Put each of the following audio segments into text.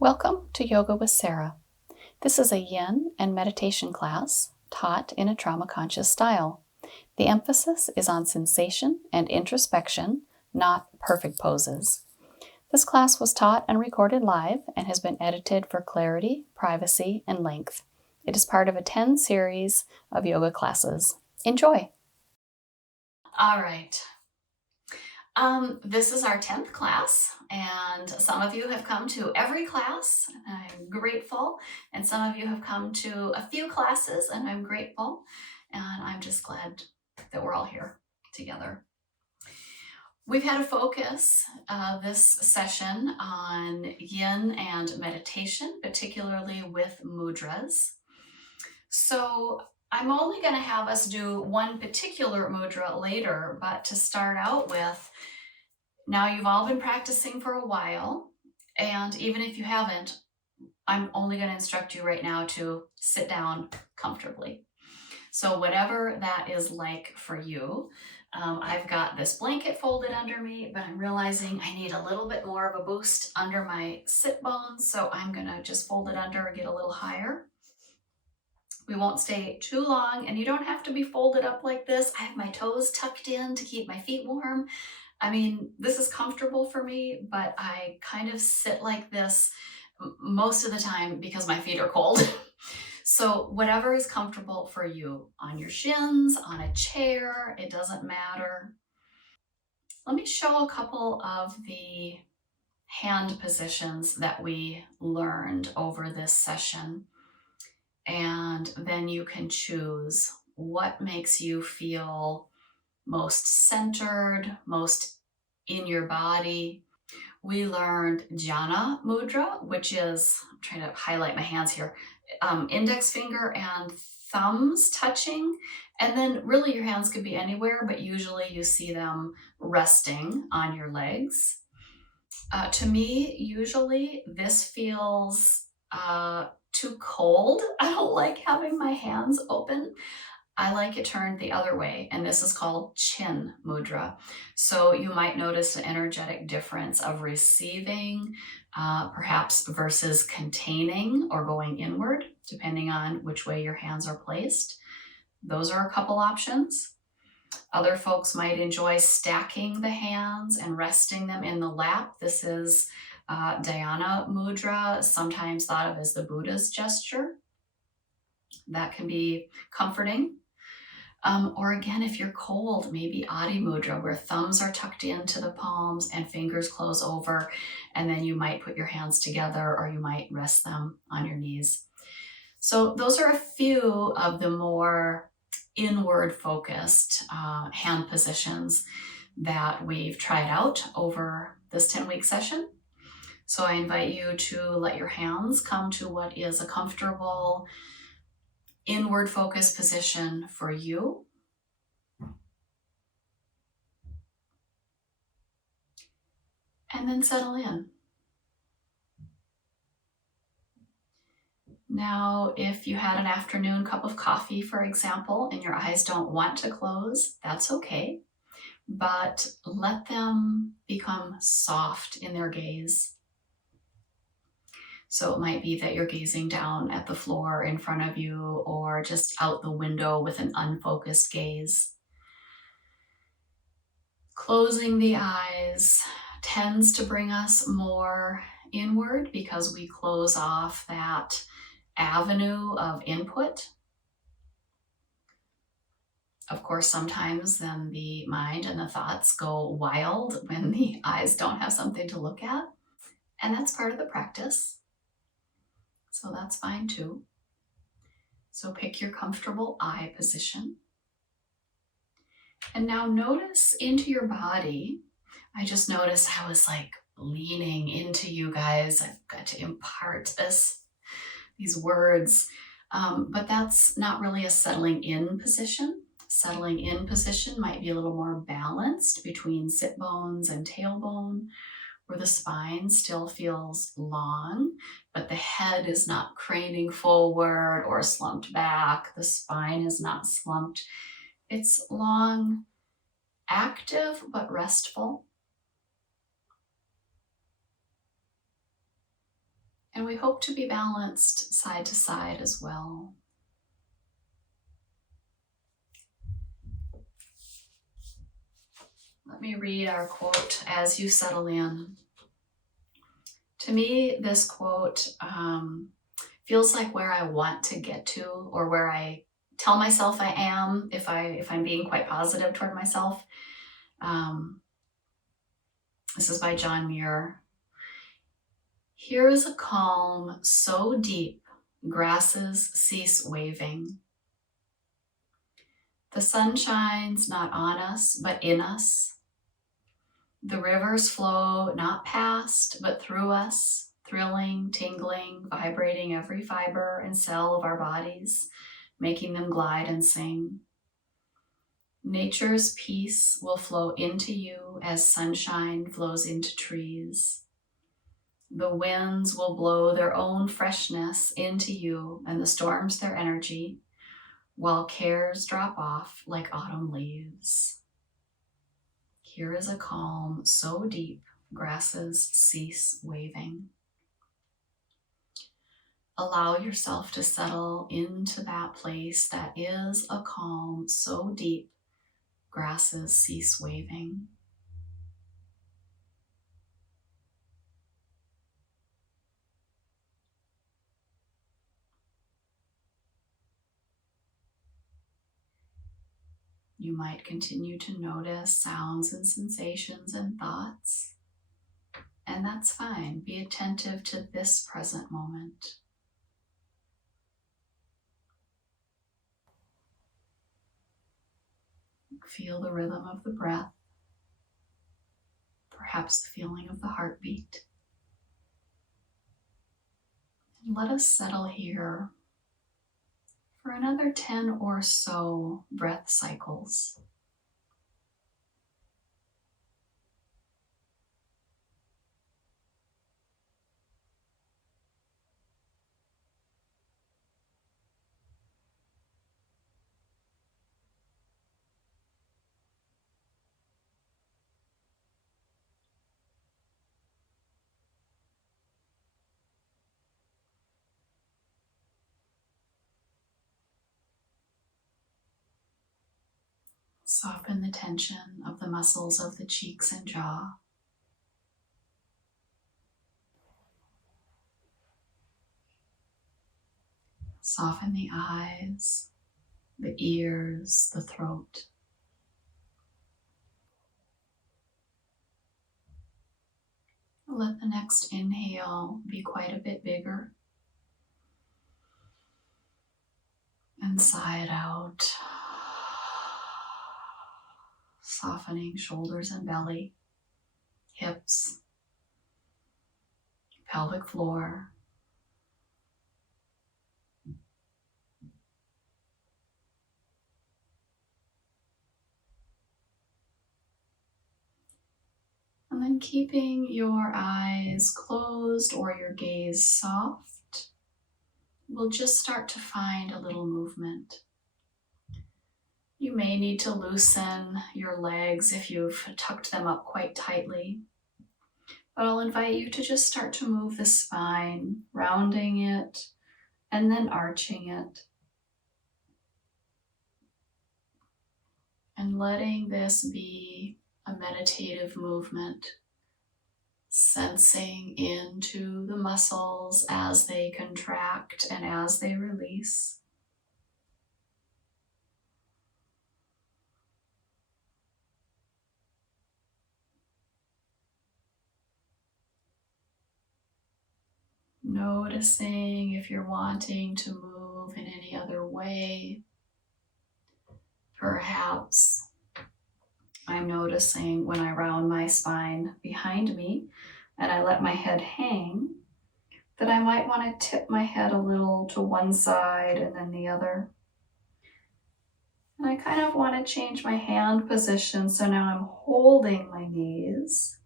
Welcome to Yoga with Sara. This is a Yin and meditation class taught in a trauma-conscious style. The emphasis is on sensation and introspection, not perfect poses. This class was taught and recorded live and has been edited for clarity, privacy, and length. It is part of a 10 series of yoga classes. Enjoy! All right. This is our 10th class, and some of you have come to every class, and I'm grateful, and some of you have come to a few classes, and I'm grateful, and I'm just glad that we're all here together. We've had a focus this session on yin and meditation, particularly with mudras. So I'm only going to have us do one particular mudra later, but to start out with, now you've all been practicing for a while, and even if you haven't, I'm only going to instruct you right now to sit down comfortably. So whatever that is like for you, I've got this blanket folded under me, but I'm realizing I need a little bit more of a boost under my sit bones, so I'm going to just fold it under and get a little higher. We won't stay too long, and you don't have to be folded up like this. I have my toes tucked in to keep my feet warm. I mean, this is comfortable for me, but I kind of sit like this most of the time because my feet are cold. So whatever is comfortable for you, on your shins, on a chair, it doesn't matter. Let me show a couple of the hand positions that we learned over this session. And then you can choose what makes you feel most centered, most in your body. We learned Jhana Mudra, which is, I'm trying to highlight my hands here, index finger and thumbs touching. And then really your hands could be anywhere, but usually you see them resting on your legs. To me, usually this feels too cold. I don't like having my hands open. I like it turned the other way, and this is called Chin Mudra. So you might notice an energetic difference of receiving, perhaps versus containing or going inward, depending on which way your hands are placed. Those are a couple options. Other folks might enjoy stacking the hands and resting them in the lap. This is Dhyana Mudra, sometimes thought of as the Buddha's gesture. That can be comforting. Or again, if you're cold, maybe Adi Mudra, where thumbs are tucked into the palms and fingers close over, and then you might put your hands together or you might rest them on your knees. So those are a few of the more inward focused hand positions that we've tried out over this 10-week session. So I invite you to let your hands come to what is a comfortable inward focused position for you. And then settle in. Now, if you had an afternoon cup of coffee, for example, and your eyes don't want to close, that's okay. But let them become soft in their gaze. So it might be that you're gazing down at the floor in front of you or just out the window with an unfocused gaze. Closing the eyes tends to bring us more inward because we close off that avenue of input. Of course, sometimes then the mind and the thoughts go wild when the eyes don't have something to look at. And that's part of the practice. So that's fine too. So pick your comfortable eye position. And now notice into your body. I just noticed I was like leaning into you guys. I've got to impart these words. But that's not really a settling in position. Settling in position might be a little more balanced between sit bones and tailbone, where the spine still feels long, but the head is not craning forward or slumped back. The spine is not slumped. It's long, active, but restful. And we hope to be balanced side to side as well. Let me read our quote as you settle in. To me, this quote feels like where I want to get to, or where I tell myself I am if I'm being quite positive toward myself. This is by John Muir. Here is a calm so deep, grasses cease waving. The sun shines not on us, but in us. The rivers flow not past, but through us, thrilling, tingling, vibrating every fiber and cell of our bodies, making them glide and sing. Nature's peace will flow into you as sunshine flows into trees. The winds will blow their own freshness into you, and the storms their energy, while cares drop off like autumn leaves. Here is a calm so deep, grasses cease waving. Allow yourself to settle into that place that is a calm so deep, grasses cease waving. You might continue to notice sounds and sensations and thoughts, and that's fine. Be attentive to this present moment. Feel the rhythm of the breath, perhaps the feeling of the heartbeat. And let us settle here for another 10 or so breath cycles. Soften the tension of the muscles of the cheeks and jaw. Soften the eyes, the ears, the throat. Let the next inhale be quite a bit bigger. And sigh it out. Softening shoulders and belly, hips, pelvic floor. And then keeping your eyes closed or your gaze soft, we'll just start to find a little movement. You may need to loosen your legs if you've tucked them up quite tightly. But I'll invite you to just start to move the spine, rounding it and then arching it. And letting this be a meditative movement, sensing into the muscles as they contract and as they release. Noticing if you're wanting to move in any other way. Perhaps I'm noticing when I round my spine behind me and I let my head hang, that I might want to tip my head a little to one side and then the other. And I kind of want to change my hand position, so now I'm holding my knees,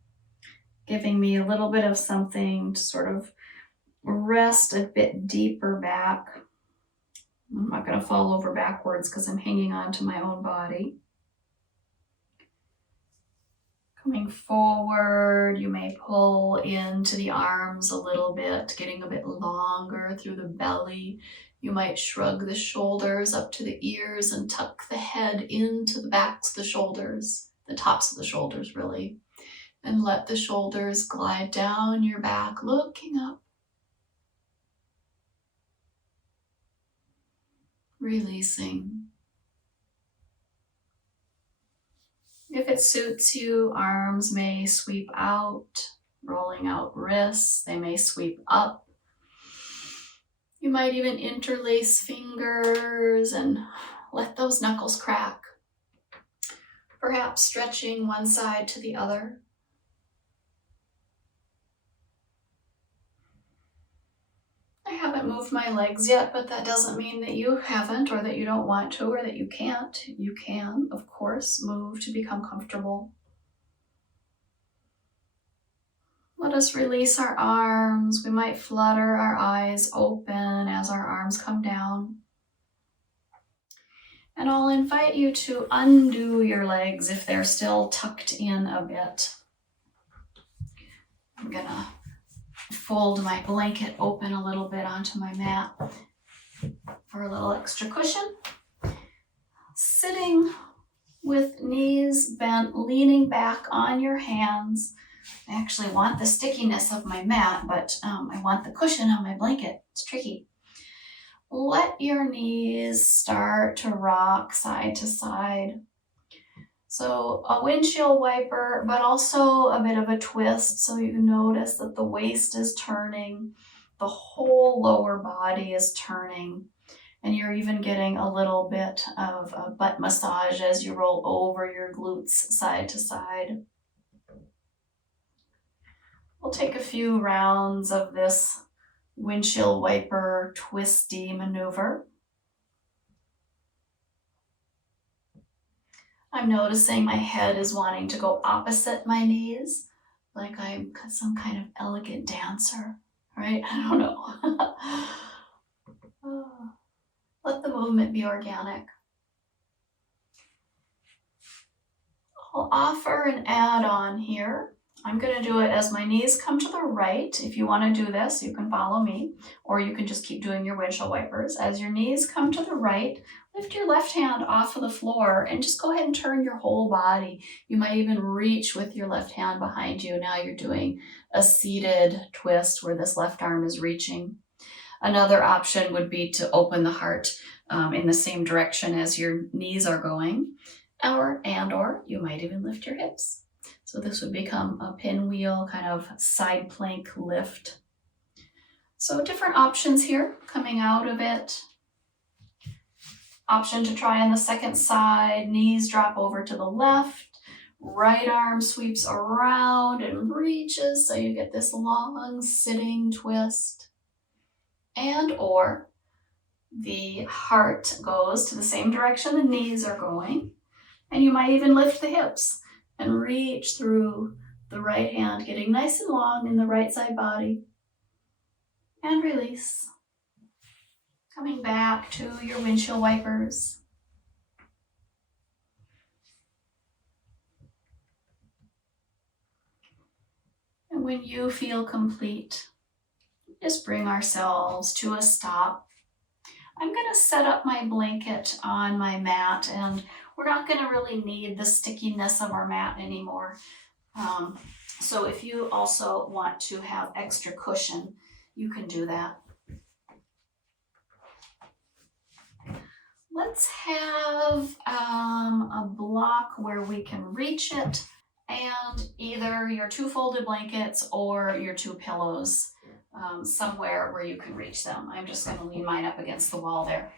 giving me a little bit of something to sort of rest a bit deeper back. I'm not going to fall over backwards because I'm hanging on to my own body. Coming forward, you may pull into the arms a little bit, getting a bit longer through the belly. You might shrug the shoulders up to the ears and tuck the head into the backs of the shoulders, the tops of the shoulders really. And let the shoulders glide down your back, looking up. Releasing. If it suits you, arms may sweep out, rolling out wrists. They may sweep up. You might even interlace fingers and let those knuckles crack. Perhaps stretching one side to the other. I haven't moved my legs yet, but that doesn't mean that you haven't, or that you don't want to, or that you can't. You can, of course, move to become comfortable. Let us release our arms. We might flutter our eyes open as our arms come down. And I'll invite you to undo your legs if they're still tucked in a bit. I'm gonna fold my blanket open a little bit onto my mat for a little extra cushion. Sitting with knees bent, leaning back on your hands. I actually want the stickiness of my mat, but I want the cushion on my blanket. It's tricky. Let your knees start to rock side to side. So a windshield wiper, but also a bit of a twist. So you notice that the waist is turning, the whole lower body is turning, and you're even getting a little bit of a butt massage as you roll over your glutes side to side. We'll take a few rounds of this windshield wiper twisty maneuver. I'm noticing my head is wanting to go opposite my knees, like I'm some kind of elegant dancer, right? I don't know. Let the movement be organic. I'll offer an add-on here. I'm going to do it as my knees come to the right. If you want to do this, you can follow me, or you can just keep doing your windshield wipers. As your knees come to the right, lift your left hand off of the floor and just go ahead and turn your whole body. You might even reach with your left hand behind you. Now you're doing a seated twist where this left arm is reaching. Another option would be to open the heart in the same direction as your knees are going, or you might even lift your hips. So this would become a pinwheel kind of side plank lift. So different options here coming out of it. Option to try on the second side, knees drop over to the left, right arm sweeps around and reaches, so you get this long sitting twist. And or the heart goes to the same direction the knees are going, and you might even lift the hips and reach through the right hand, getting nice and long in the right side body. And release. Coming back to your windshield wipers. And when you feel complete, just bring ourselves to a stop. I'm going to set up my blanket on my mat, and we're not going to really need the stickiness of our mat anymore. So if you also want to have extra cushion, you can do that. Let's have a block where we can reach it, and either your two folded blankets or your two pillows, somewhere where you can reach them. I'm just going to lean mine up against the wall there.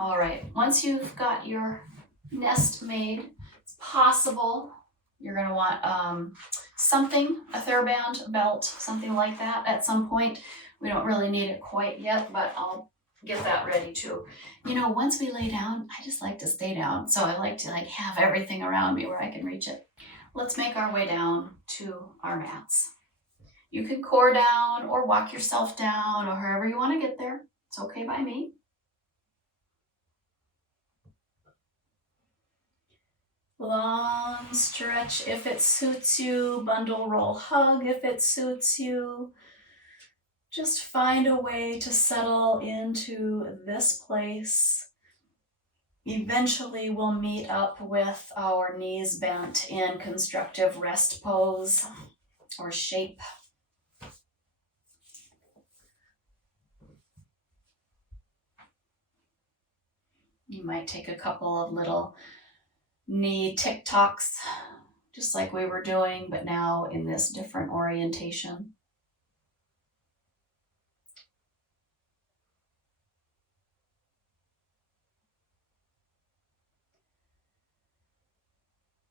All right, once you've got your nest made, it's possible you're going to want something, a TheraBand, a belt, something like that at some point. We don't really need it quite yet, but I'll get that ready too. You know, once we lay down, I just like to stay down. So I like to have everything around me where I can reach it. Let's make our way down to our mats. You can core down or walk yourself down or however you want to get there. It's okay by me. Long stretch if it suits you, bundle, roll, hug if it suits you. Just find a way to settle into this place. Eventually we'll meet up with our knees bent in constructive rest pose or shape. You might take a couple of little knee tick-tocks, just like we were doing, but now in this different orientation.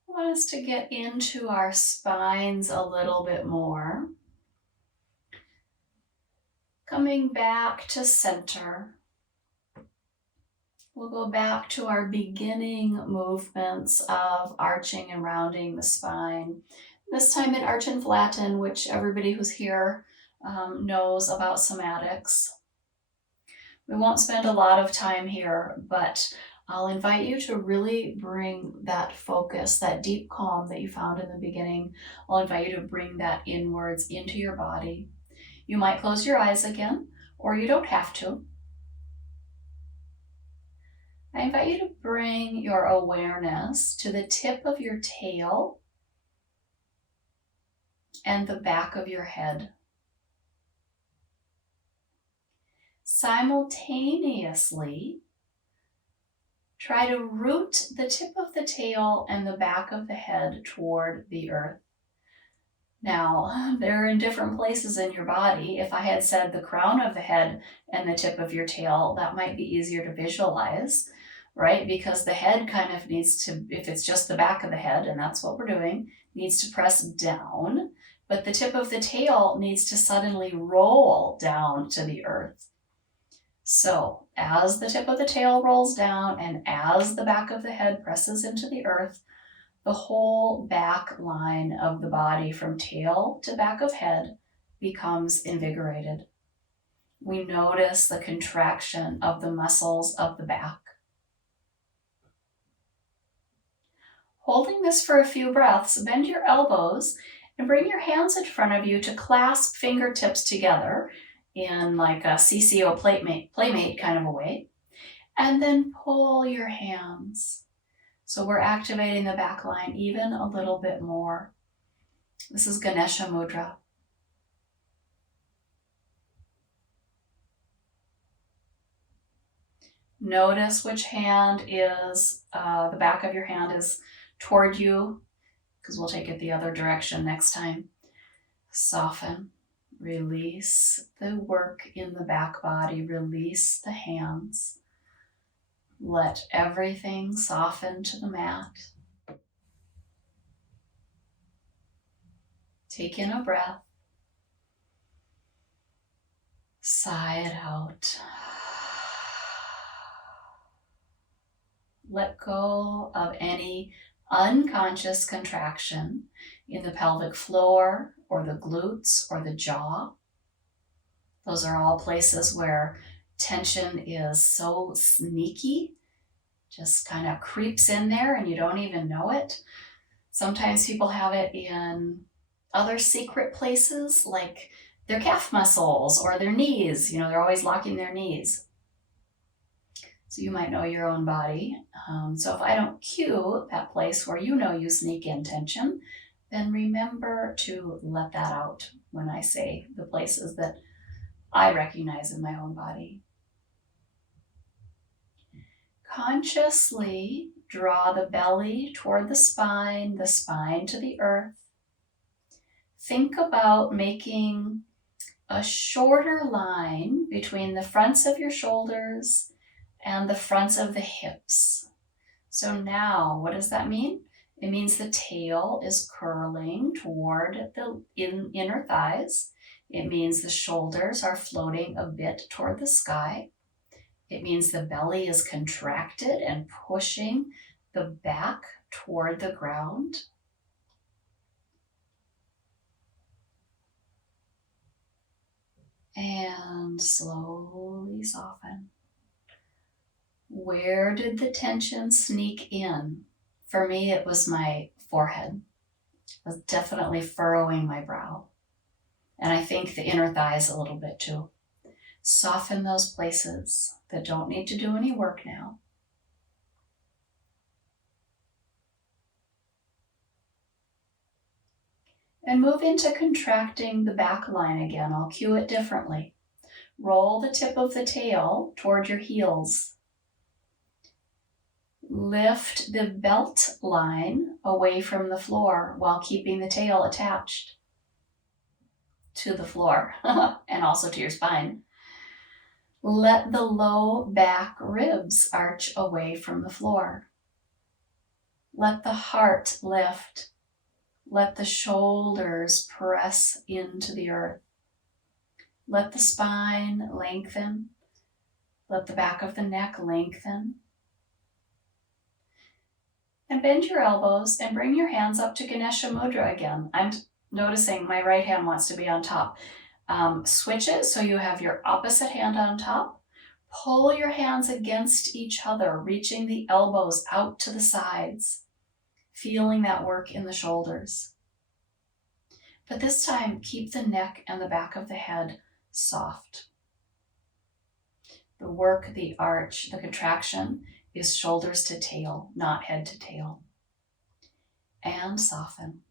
I want us to get into our spines a little bit more. Coming back to center. We'll go back to our beginning movements of arching and rounding the spine. This time in arch and flatten, which everybody who's here knows about somatics. We won't spend a lot of time here, but I'll invite you to really bring that focus, that deep calm that you found in the beginning. I'll invite you to bring that inwards into your body. You might close your eyes again, or you don't have to. I invite you to bring your awareness to the tip of your tail and the back of your head. Simultaneously, try to root the tip of the tail and the back of the head toward the earth. Now, they're in different places in your body. If I had said the crown of the head and the tip of your tail, that might be easier to visualize, right? Because the head kind of needs to, if it's just the back of the head, and that's what we're doing, needs to press down, but the tip of the tail needs to suddenly roll down to the earth. So as the tip of the tail rolls down and as the back of the head presses into the earth, the whole back line of the body from tail to back of head becomes invigorated. We notice the contraction of the muscles of the back. Holding this for a few breaths, bend your elbows and bring your hands in front of you to clasp fingertips together in like a CCO playmate kind of a way. And then pull your hands. So we're activating the back line even a little bit more. This is Ganesha Mudra. Notice which hand is, the back of your hand is toward you, because we'll take it the other direction next time. Soften, release the work in the back body, release the hands. Let everything soften to the mat. Take in a breath. Sigh it out. Let go of any unconscious contraction in the pelvic floor or the glutes or the jaw. Those are all places where tension is so sneaky, just kind of creeps in there and you don't even know it. Sometimes people have it in other secret places like their calf muscles or their knees. You know, they're always locking their knees. So you might know your own body. So if I don't cue that place where you know you sneak in tension, then remember to let that out when I say the places that I recognize in my own body. Consciously draw the belly toward the spine to the earth. Think about making a shorter line between the fronts of your shoulders and the fronts of the hips. So now, what does that mean? It means the tail is curling toward the inner thighs. It means the shoulders are floating a bit toward the sky. It means the belly is contracted and pushing the back toward the ground. And slowly soften. Where did the tension sneak in? For me, it was my forehead. It was definitely furrowing my brow. And I think the inner thighs a little bit too. Soften those places that don't need to do any work now. And move into contracting the back line again. I'll cue it differently. Roll the tip of the tail toward your heels. Lift the belt line away from the floor while keeping the tail attached to the floor and also to your spine. Let the low back ribs arch away from the floor. Let the heart lift. Let the shoulders press into the earth. Let the spine lengthen. Let the back of the neck lengthen. And bend your elbows and bring your hands up to Ganesha Mudra again. I'm noticing my right hand wants to be on top. Switch it so you have your opposite hand on top. Pull your hands against each other, reaching the elbows out to the sides, feeling that work in the shoulders. But this time, keep the neck and the back of the head soft. The work, the arch, the contraction is shoulders to tail, not head to tail. And soften.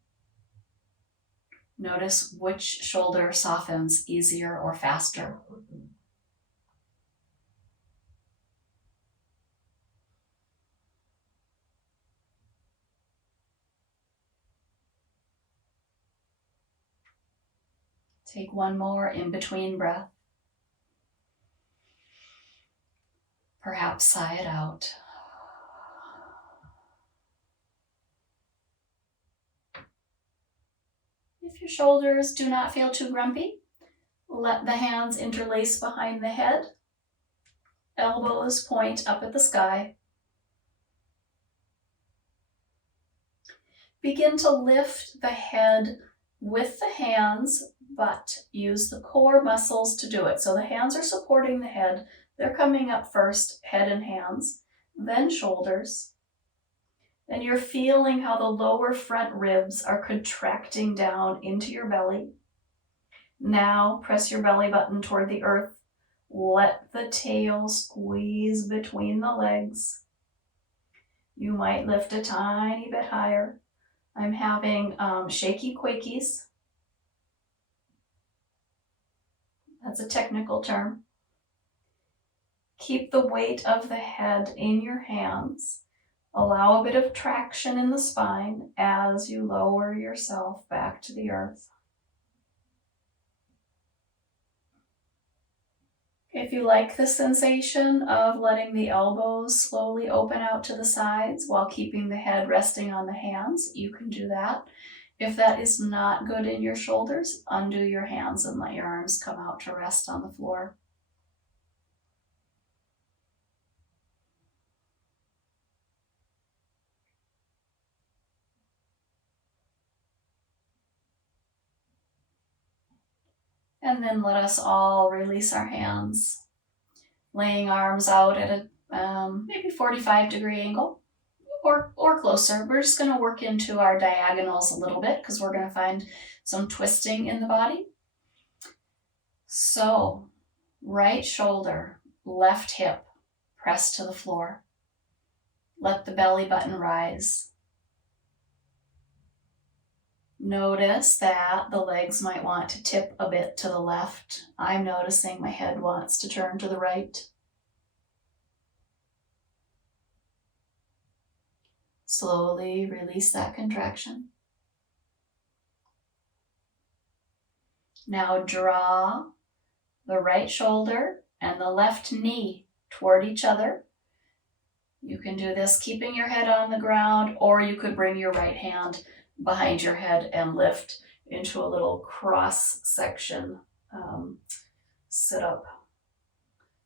Notice which shoulder softens easier or faster. Take one more in-between breath. Perhaps sigh it out. If your shoulders do not feel too grumpy, let the hands interlace behind the head. Elbows point up at the sky. Begin to lift the head with the hands, but use the core muscles to do it. So the hands are supporting the head. They're coming up first, head and hands, then shoulders. Then you're feeling how the lower front ribs are contracting down into your belly. Now press your belly button toward the earth. Let the tail squeeze between the legs. You might lift a tiny bit higher. I'm having shaky quakies. That's a technical term. Keep the weight of the head in your hands. Allow a bit of traction in the spine as you lower yourself back to the earth. If you like the sensation of letting the elbows slowly open out to the sides while keeping the head resting on the hands, you can do that. If that is not good in your shoulders, undo your hands and let your arms come out to rest on the floor. And then let us all release our hands, laying arms out at a maybe 45-degree angle or closer. We're just going to work into our diagonals a little bit because we're going to find some twisting in the body. So, right shoulder, left hip, press to the floor. Let the belly button rise. Notice that the legs might want to tip a bit to the left. I'm noticing my head wants to turn to the right. Slowly release that contraction. Now draw the right shoulder and the left knee toward each other. You can do this keeping your head on the ground, or you could bring your right hand behind your head and lift into a little cross section sit up.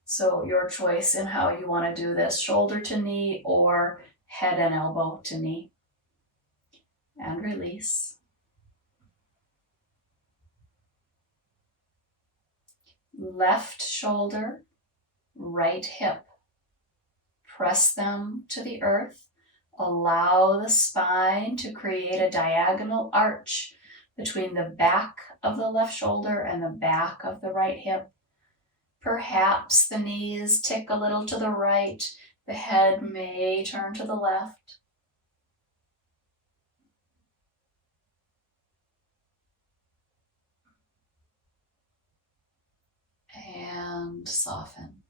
So your choice in how you want to do this, shoulder to knee or head and elbow to knee. And release. Left shoulder, right hip. Press them to the earth. Allow the spine to create a diagonal arch between the back of the left shoulder and the back of the right hip. Perhaps the knees tick a little to the right. The head may turn to the left. And soften.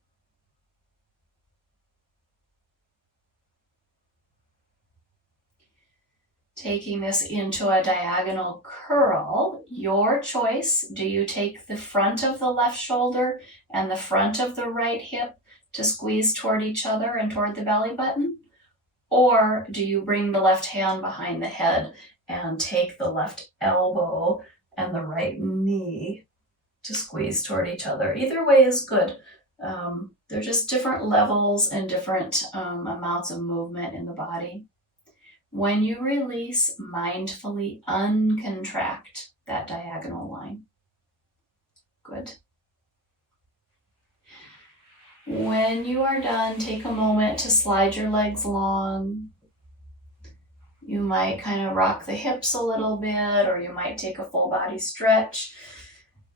Taking this into a diagonal curl, your choice. Do you take the front of the left shoulder and the front of the right hip to squeeze toward each other and toward the belly button? Or do you bring the left hand behind the head and take the left elbow and the right knee to squeeze toward each other? Either way is good. They're just different levels and different amounts of movement in the body. When you release, mindfully uncontract that diagonal line. Good. When you are done, take a moment to slide your legs long. You might kind of rock the hips a little bit, or you might take a full body stretch.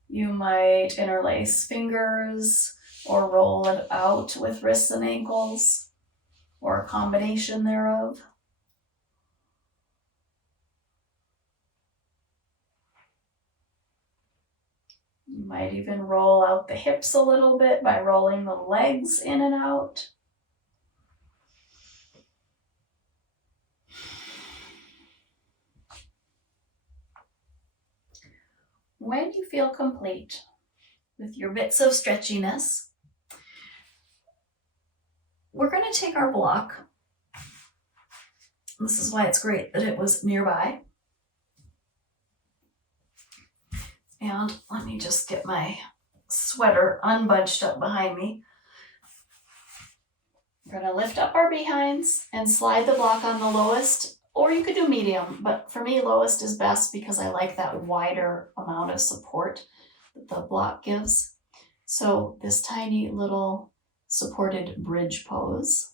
You might interlace fingers or roll it out with wrists and ankles, or a combination thereof. You might even roll out the hips a little bit by rolling the legs in and out. When you feel complete with your bits of stretchiness, we're going to take our block. This is why it's great that it was nearby. And let me just get my sweater unbunched up behind me. We're going to lift up our behinds and slide the block on the lowest, or you could do medium, but for me, lowest is best because I like that wider amount of support that the block gives. So this tiny little supported bridge pose.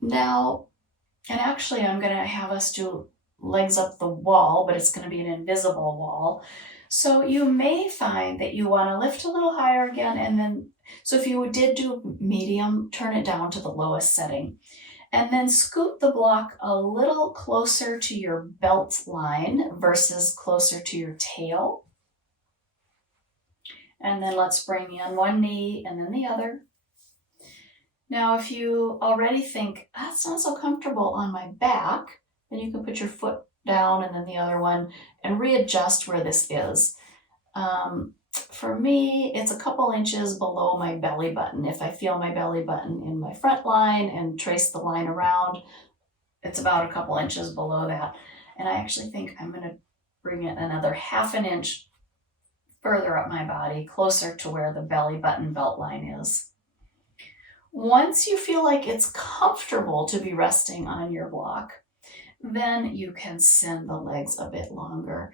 Now, and actually I'm going to have us do legs up the wall, but it's going to be an invisible wall. So you may find that you want to lift a little higher again, and then, so if you did do medium, turn it down to the lowest setting. And then scoot the block a little closer to your belt line versus closer to your tail. And then let's bring in one knee and then the other. Now, if you already think, that's not so comfortable on my back, then you can put your foot down and then the other one and readjust where this is. For me, it's a couple inches below my belly button. If I feel my belly button in my front line and trace the line around, it's about a couple inches below that. And I actually think I'm going to bring it another half an inch further up my body, closer to where the belly button belt line is. Once you feel like it's comfortable to be resting on your block, then you can send the legs a bit longer.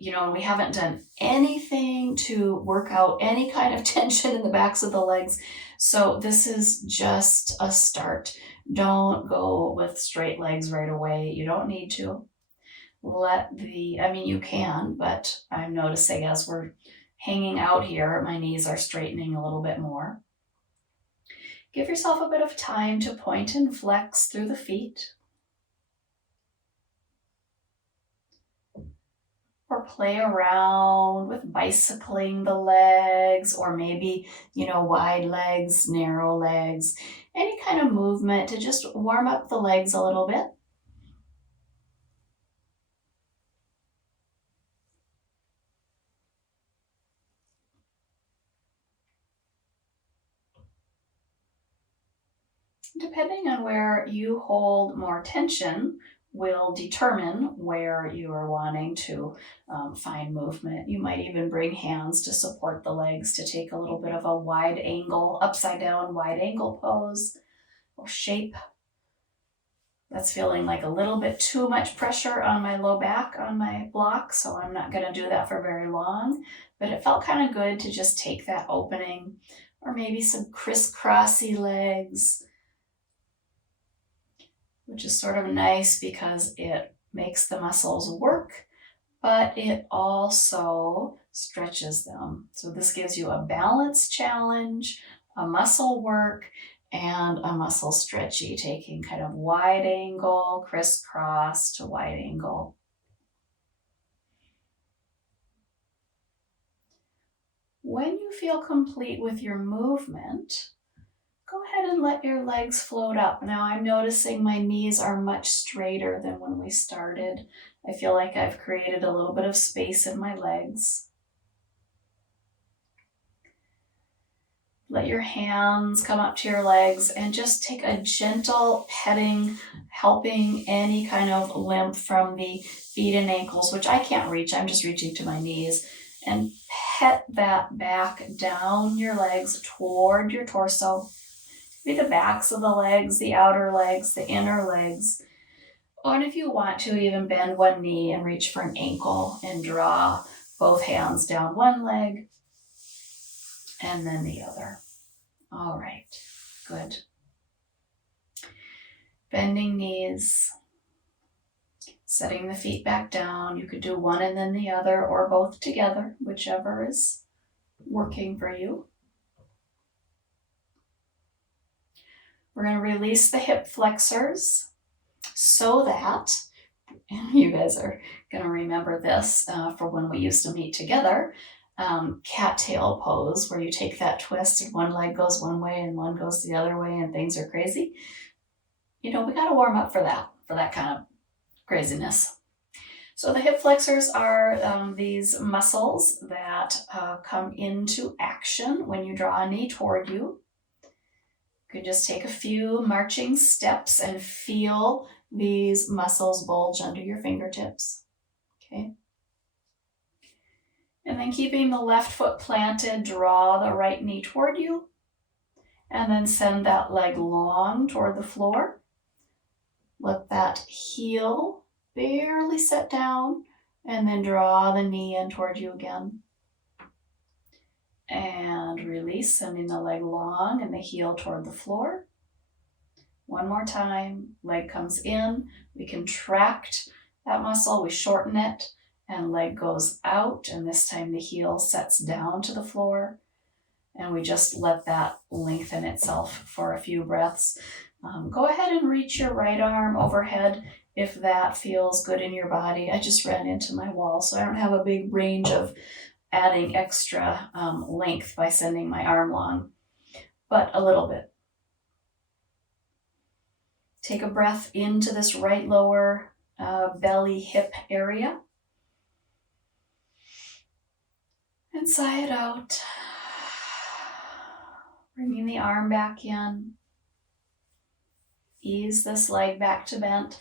You know, we haven't done anything to work out any kind of tension in the backs of the legs. So this is just a start. Don't go with straight legs right away. You don't need to. You can, but I'm noticing as we're hanging out here, my knees are straightening a little bit more. Give yourself a bit of time to point and flex through the feet. Or play around with bicycling the legs, or maybe, wide legs, narrow legs, any kind of movement to just warm up the legs a little bit. Depending on where you hold more tension will determine where you are wanting to find movement. You might even bring hands to support the legs to take a little bit of a wide angle, upside down wide angle pose or shape. That's feeling like a little bit too much pressure on my low back on my block, so I'm not going to do that for very long. But it felt kind of good to just take that opening, or maybe some crisscrossy legs. which is sort of nice because it makes the muscles work, but it also stretches them. So this gives you a balance challenge, a muscle work, and a muscle stretchy, taking kind of wide angle, crisscross to wide angle. When you feel complete with your movement, go ahead and let your legs float up. Now I'm noticing my knees are much straighter than when we started. I feel like I've created a little bit of space in my legs. Let your hands come up to your legs and just take a gentle petting, helping any kind of lymph from the feet and ankles, which I can't reach. I'm just reaching to my knees. And pet that back down your legs toward your torso. Maybe the backs of the legs, the outer legs, the inner legs. Or if you want to, even bend one knee and reach for an ankle and draw both hands down one leg and then the other. All right, good. Bending knees, setting the feet back down. You could do one and then the other or both together, whichever is working for you. We're going to release the hip flexors so that, and you guys are going to remember this for when we used to meet together, cattail pose, where you take that twist and one leg goes one way and one goes the other way and things are crazy. We got to warm up for that kind of craziness. So the hip flexors are these muscles that come into action when you draw a knee toward you. You could just take a few marching steps and feel these muscles bulge under your fingertips. Okay. And then keeping the left foot planted, draw the right knee toward you. And then send that leg long toward the floor. Let that heel barely set down. And then draw the knee in toward you again. And release, sending the leg long and the heel toward the floor. One more time, leg comes in. We contract that muscle, we shorten it. And leg goes out, and this time the heel sets down to the floor. And we just let that lengthen itself for a few breaths. Go ahead and reach your right arm overhead if that feels good in your body. I just ran into my wall, so I don't have a big range of adding extra length by sending my arm long, but a little bit. Take a breath into this right lower belly hip area. And sigh it out. Bringing the arm back in. Ease this leg back to bent.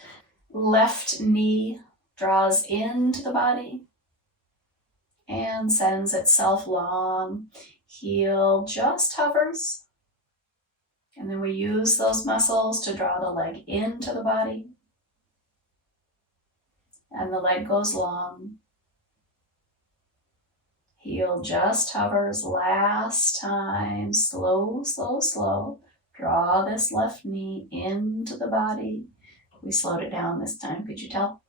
Left knee draws into the body and sends itself long. Heel just hovers. And then we use those muscles to draw the leg into the body. And the leg goes long. Heel just hovers. Last time. Slow, slow, slow. Draw this left knee into the body. We slowed it down this time. Could you tell?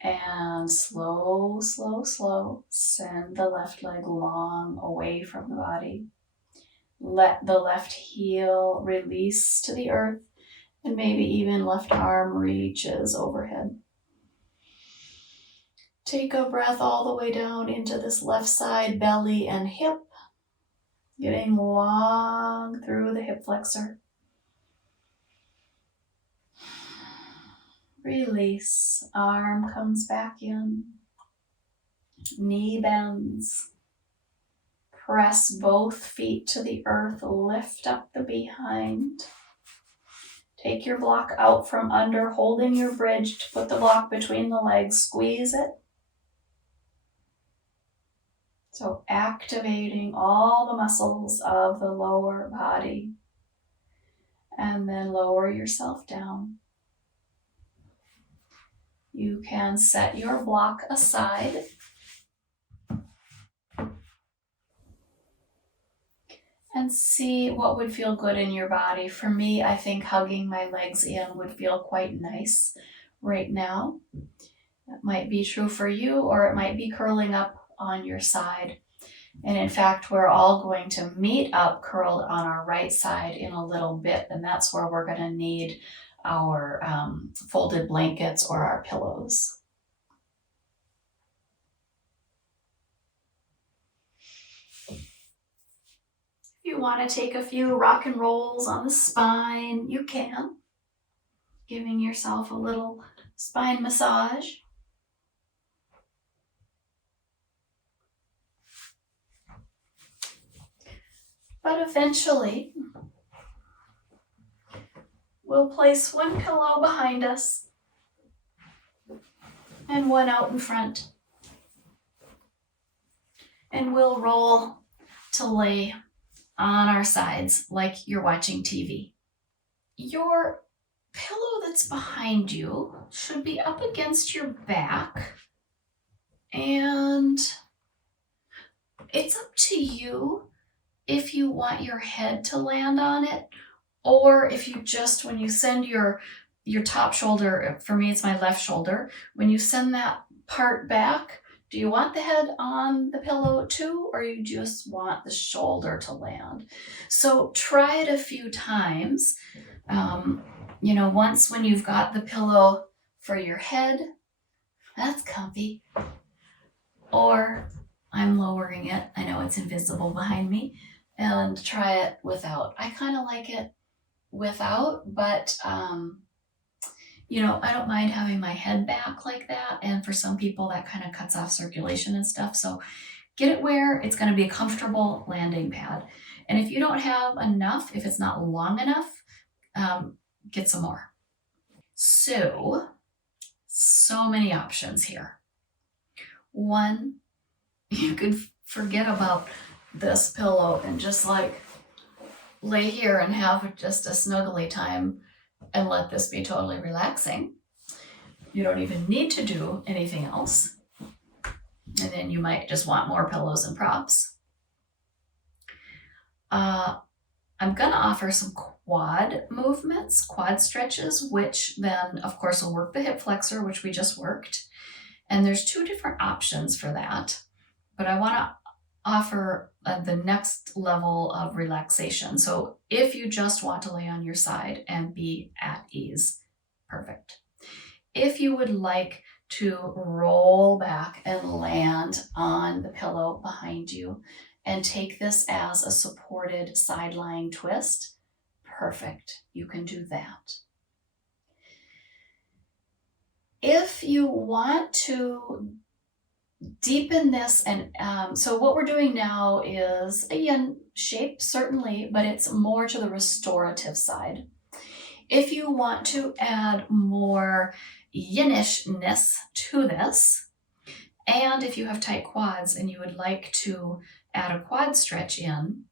And slow, slow, slow. Send the left leg long away from the body. Let the left heel release to the earth. And maybe even left arm reaches overhead. Take a breath all the way down into this left side belly and hip, getting long through the hip flexor. Release, arm comes back in, knee bends. Press both feet to the earth, lift up the behind. Take your block out from under, holding your bridge to put the block between the legs, squeeze it. So activating all the muscles of the lower body. And then lower yourself down. You can set your block aside. And and see what would feel good in your body. For me, I think hugging my legs in would feel quite nice right now. That might be true for you, or it might be curling up on your side. And in fact, we're all going to meet up curled on our right side in a little bit, and that's where we're going to need our folded blankets or our pillows. If you want to take a few rock and rolls on the spine, you can. Giving yourself a little spine massage. But eventually, we'll place one pillow behind us and one out in front. And we'll roll to lay on our sides like you're watching TV. Your pillow that's behind you should be up against your back, and it's up to you if you want your head to land on it, or if you just, when you send your top shoulder, for me it's my left shoulder, when you send that part back, do you want the head on the pillow too, or you just want the shoulder to land? So try it a few times. Once when you've got the pillow for your head, that's comfy. Or I'm lowering it, I know it's invisible behind me, and try it without. I kind of like it without, but I don't mind having my head back like that. And for some people that kind of cuts off circulation and stuff. So get it where it's going to be a comfortable landing pad. And if you don't have enough, if it's not long enough, get some more. So many options here. One, you could forget about this pillow and just like lay here and have just a snuggly time and let this be totally relaxing. You don't even need to do anything else. And then you might just want more pillows and props. I'm going to offer some quad movements, quad stretches, which then, of course, will work the hip flexor, which we just worked. And there's two different options for that. But I want to offer the next level of relaxation. So if you just want to lay on your side and be at ease, perfect. If you would like to roll back and land on the pillow behind you and take this as a supported side lying twist, perfect. You can do that. If you want to deepen this, and so what we're doing now is a yin shape, certainly, but it's more to the restorative side. If you want to add more yinishness to this, and if you have tight quads and you would like to add a quad stretch in,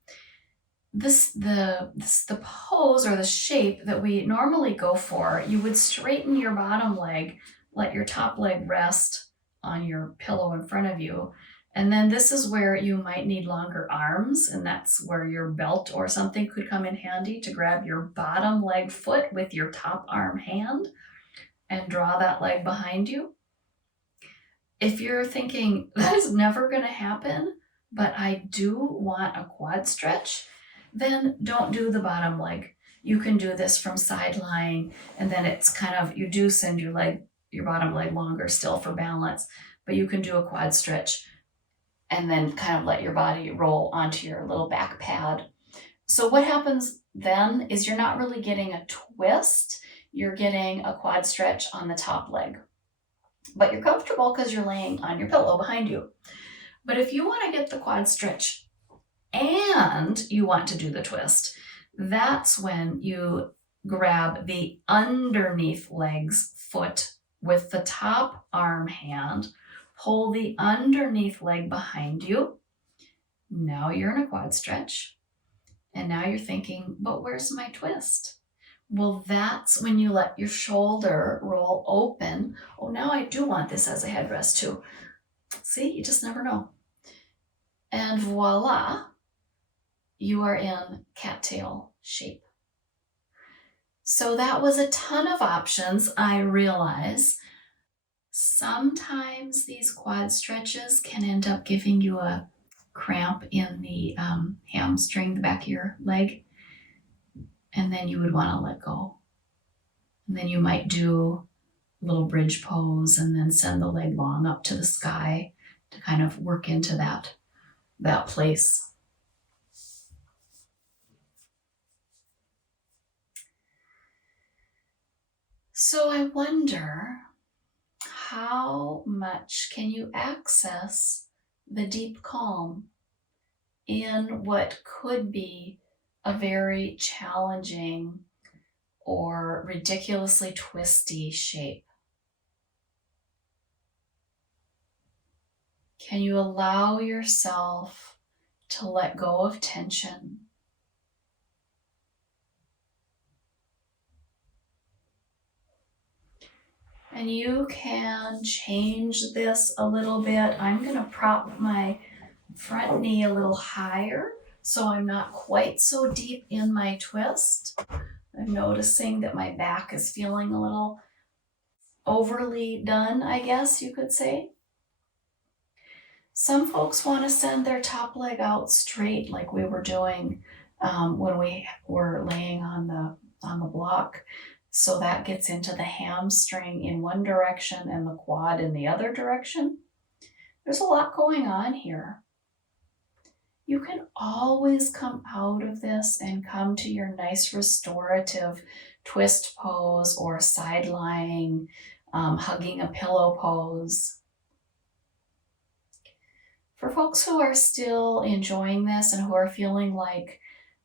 the pose or the shape that we normally go for, you would straighten your bottom leg, let your top leg rest on your pillow in front of you. And then this is where you might need longer arms, and that's where your belt or something could come in handy to grab your bottom leg foot with your top arm hand and draw that leg behind you. If you're thinking, that's never going to happen, but I do want a quad stretch, then don't do the bottom leg. You can do this from side lying, and then it's kind of, you do send your bottom leg longer still for balance, but you can do a quad stretch and then kind of let your body roll onto your little back pad. So what happens then is you're not really getting a twist, you're getting a quad stretch on the top leg. But you're comfortable because you're laying on your pillow behind you. But if you want to get the quad stretch and you want to do the twist, that's when you grab the underneath leg's foot with the top arm hand, pull the underneath leg behind you. Now you're in a quad stretch. And now you're thinking, but where's my twist? Well, that's when you let your shoulder roll open. Oh, now I do want this as a headrest too. See, you just never know. And voila, you are in cattail shape. So that was a ton of options, I realize. Sometimes these quad stretches can end up giving you a cramp in the hamstring, the back of your leg, and then you would want to let go. And then you might do a little bridge pose and then send the leg long up to the sky to kind of work into that place. So I wonder, how much can you access the deep calm in what could be a very challenging or ridiculously twisty shape? Can you allow yourself to let go of tension? And you can change this a little bit. I'm going to prop my front knee a little higher so I'm not quite so deep in my twist. I'm noticing that my back is feeling a little overly done, I guess you could say. Some folks want to send their top leg out straight like we were doing when we were laying on the block. So that gets into the hamstring in one direction and the quad in the other direction. There's a lot going on here. You can always come out of this and come to your nice restorative twist pose or side lying, hugging a pillow pose. For folks who are still enjoying this and who are feeling like,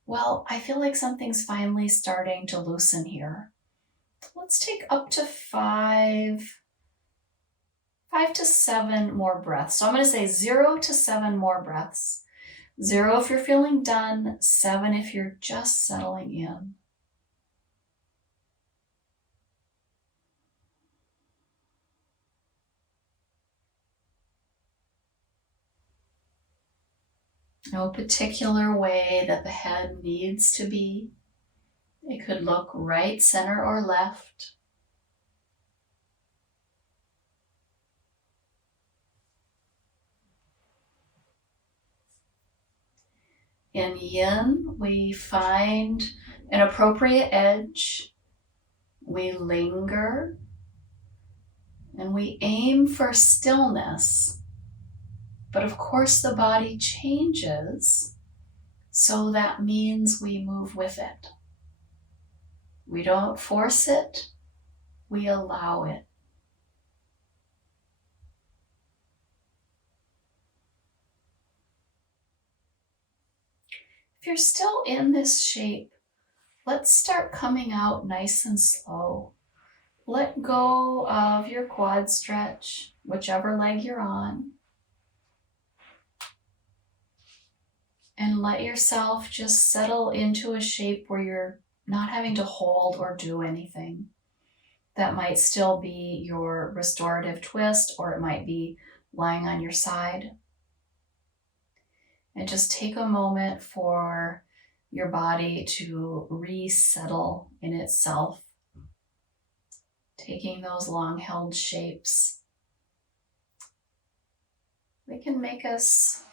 well, I feel like something's finally starting to loosen here, let's take up to five to 7 more breaths. So I'm going to say 0 to 7 more breaths. 0 if you're feeling done, 7 if you're just settling in. No particular way that the head needs to be. It could look right, center, or left. In Yin, we find an appropriate edge, we linger, and we aim for stillness. But of course the body changes, so that means we move with it. We don't force it, we allow it. If you're still in this shape, let's start coming out nice and slow. Let go of your quad stretch, whichever leg you're on. And let yourself just settle into a shape where you're not having to hold or do anything. That might still be your restorative twist, or it might be lying on your side. And just take a moment for your body to resettle in itself, taking those long-held shapes. They can make us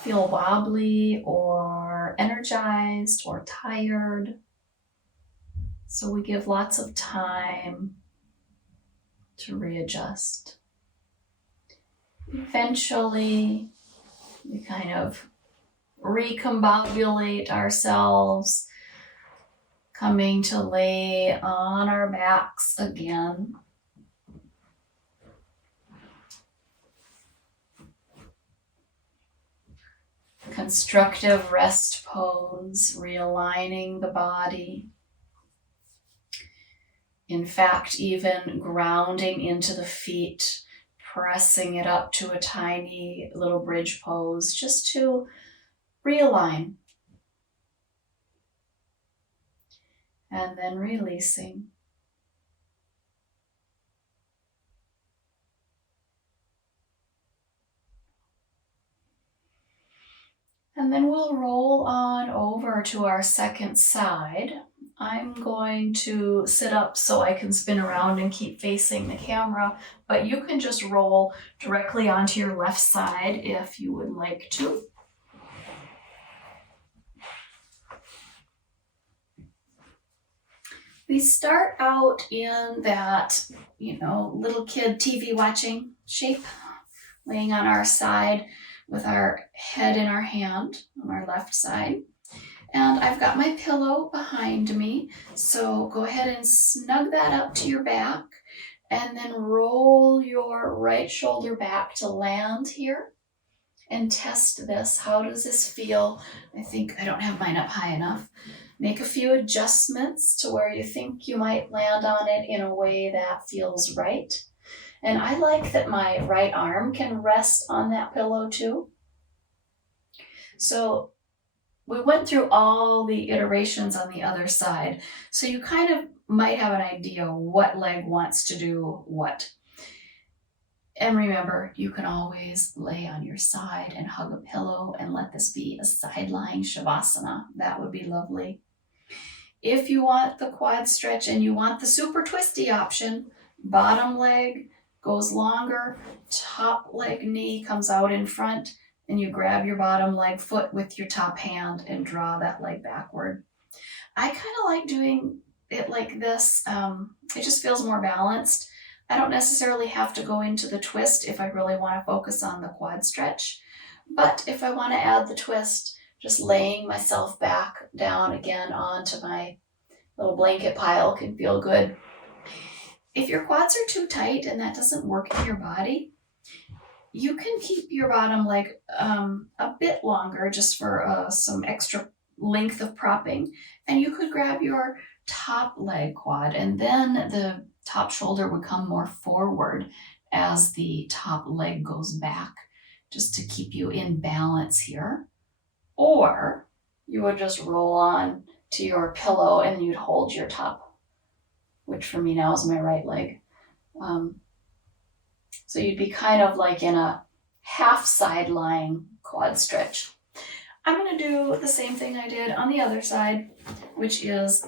feel wobbly or energized or tired. So we give lots of time to readjust. Eventually, we kind of recombobulate ourselves, coming to lay on our backs again. Constructive rest pose, realigning the body. In fact, even grounding into the feet, pressing it up to a tiny little bridge pose just to realign. And then releasing. And And then we'll roll on over to our second side. I'm going to sit up so I can spin around and keep facing the camera, but you can just roll directly onto your left side if you would like to. We start out in that, little kid TV watching shape, laying on our side with our head in our hand on our left side. And I've got my pillow behind me, so go ahead and snug that up to your back and then roll your right shoulder back to land here and test this. How does this feel? I think I don't have mine up high enough. Make a few adjustments to where you think you might land on it in a way that feels right. And I like that my right arm can rest on that pillow too. So we went through all the iterations on the other side. So you kind of might have an idea what leg wants to do what. And remember, you can always lay on your side and hug a pillow and let this be a side-lying Shavasana. That would be lovely. If you want the quad stretch and you want the super twisty option, bottom leg goes longer, top leg knee comes out in front, and you grab your bottom leg foot with your top hand and draw that leg backward. I kind of like doing it like this. It just feels more balanced. I don't necessarily have to go into the twist if I really want to focus on the quad stretch. But if I want to add the twist, just laying myself back down again onto my little blanket pile can feel good. If your quads are too tight and that doesn't work in your body, you can keep your bottom leg a bit longer just for some extra length of propping. And you could grab your top leg quad, and then the top shoulder would come more forward as the top leg goes back, just to keep you in balance here. Or you would just roll on to your pillow and you'd hold your top, which for me now is my right leg. So you'd be kind of like in a half side lying quad stretch. I'm going to do the same thing I did on the other side, which is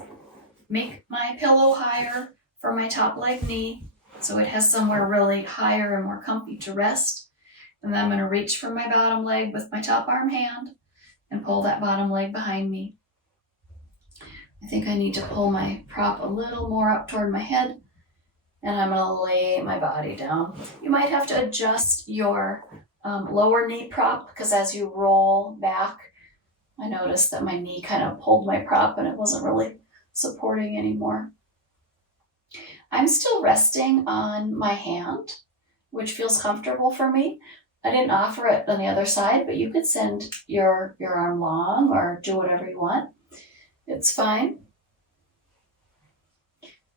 make my pillow higher for my top leg knee so it has somewhere really higher and more comfy to rest. And then I'm going to reach for my bottom leg with my top arm hand and pull that bottom leg behind me. I think I need to pull my prop a little more up toward my head, and I'm going to lay my body down. You might have to adjust your lower knee prop, because as you roll back, I noticed that my knee kind of pulled my prop and it wasn't really supporting anymore. I'm still resting on my hand, which feels comfortable for me. I didn't offer it on the other side, but you could send your arm long or do whatever you want. It's fine.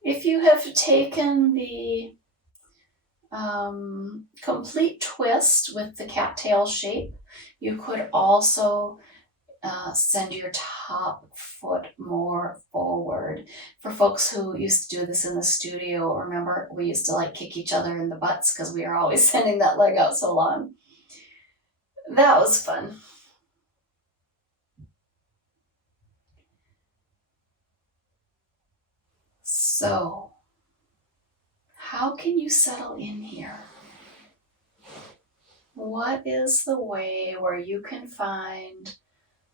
If you have taken the complete twist with the cattail shape, you could also send your top foot more forward. For folks who used to do this in the studio, remember we used to like kick each other in the butts because we are always sending that leg out so long. That was fun. So, how can you settle in here? What is the way where you can find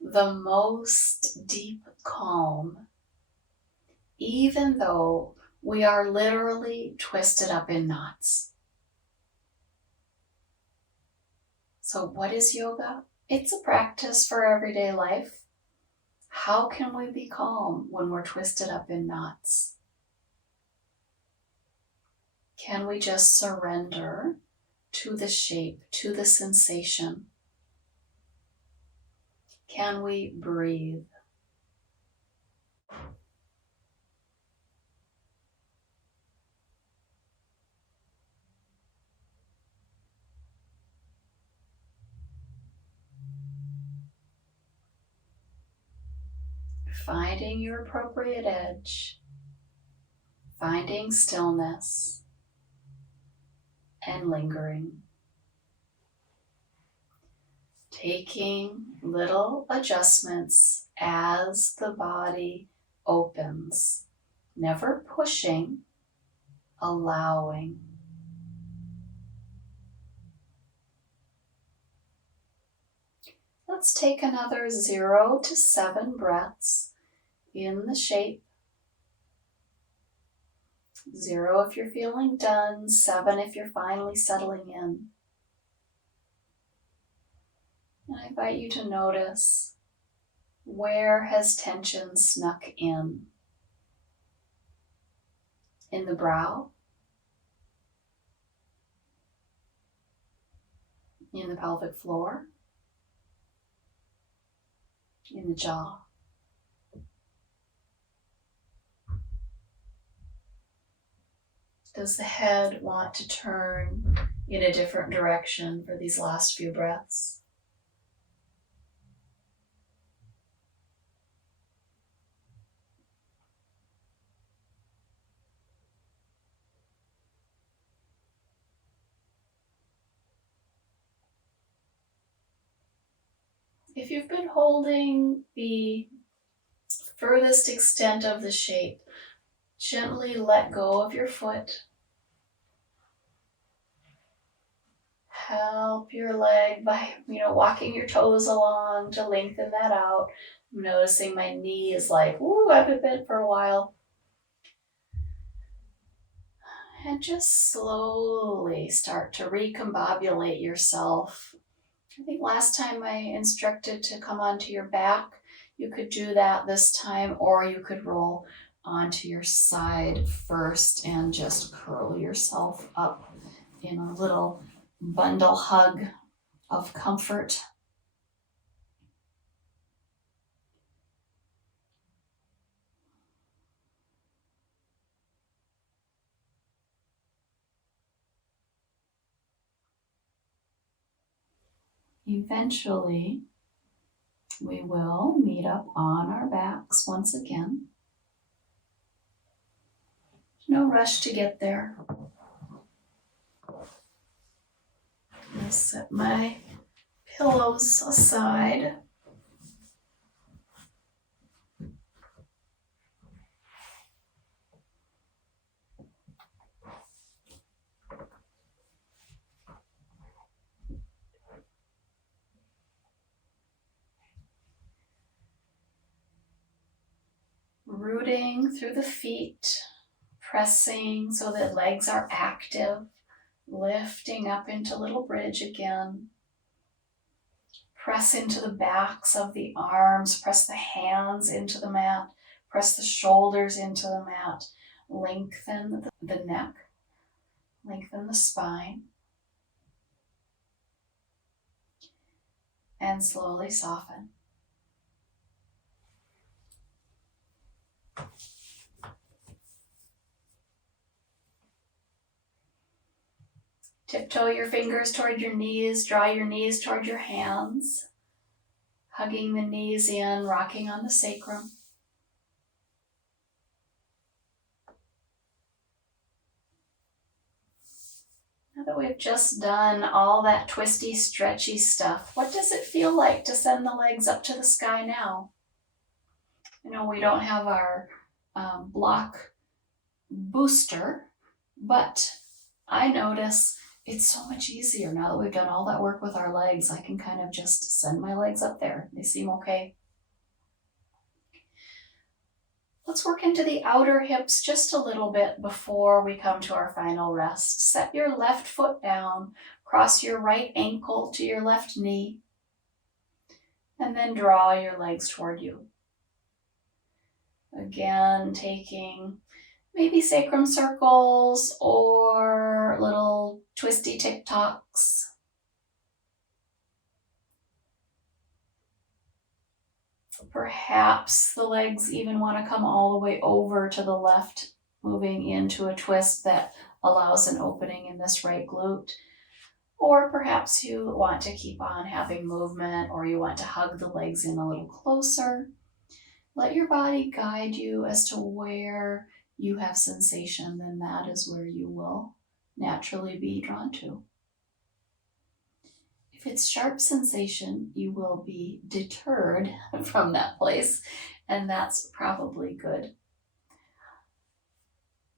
the most deep calm, even though we are literally twisted up in knots? So what is yoga? It's a practice for everyday life. How can we be calm when we're twisted up in knots? Can we just surrender to the shape, to the sensation? Can we breathe? Finding your appropriate edge, finding stillness, and lingering. taking little adjustments as the body opens, never pushing, allowing. Let's take another 0 to 7 breaths in the shape. 0 if you're feeling done, 7 if you're finally settling in. And I invite you to notice, where has tension snuck in? In the brow? In the pelvic floor? In the jaw? Does the head want to turn in a different direction for these last few breaths? If you've been holding the furthest extent of the shape, gently let go of your foot. Help your leg by, walking your toes along to lengthen that out. I'm noticing my knee is like, ooh, I've been bent for a while. And just slowly start to recombobulate yourself. I think last time I instructed to come onto your back. You could do that this time, or you could roll onto your side first and just curl yourself up in a little bundle hug of comfort. Eventually, we will meet up on our backs once again. No rush to get there. I'll set my pillows aside. Rooting through the feet, pressing so that legs are active, lifting up into little bridge again. Press into the backs of the arms, press the hands into the mat, press the shoulders into the mat, lengthen the neck, lengthen the spine, and slowly soften. Tiptoe your fingers toward your knees, draw your knees toward your hands, hugging the knees in, rocking on the sacrum. Now that we've just done all that twisty, stretchy stuff, what does it feel like to send the legs up to the sky now? We don't have our block booster, but I notice it's so much easier now that we've done all that work with our legs. I can kind of just send my legs up there. They seem okay. Let's work into the outer hips just a little bit before we come to our final rest. Set your left foot down, cross your right ankle to your left knee, and then draw your legs toward you. Again, taking maybe sacrum circles or little twisty tick-tocks. Perhaps the legs even want to come all the way over to the left, moving into a twist that allows an opening in this right glute. Or perhaps you want to keep on having movement, or you want to hug the legs in a little closer. Let your body guide you as to where you have sensation, then that is where you will naturally be drawn to. If it's sharp sensation, you will be deterred from that place, and that's probably good.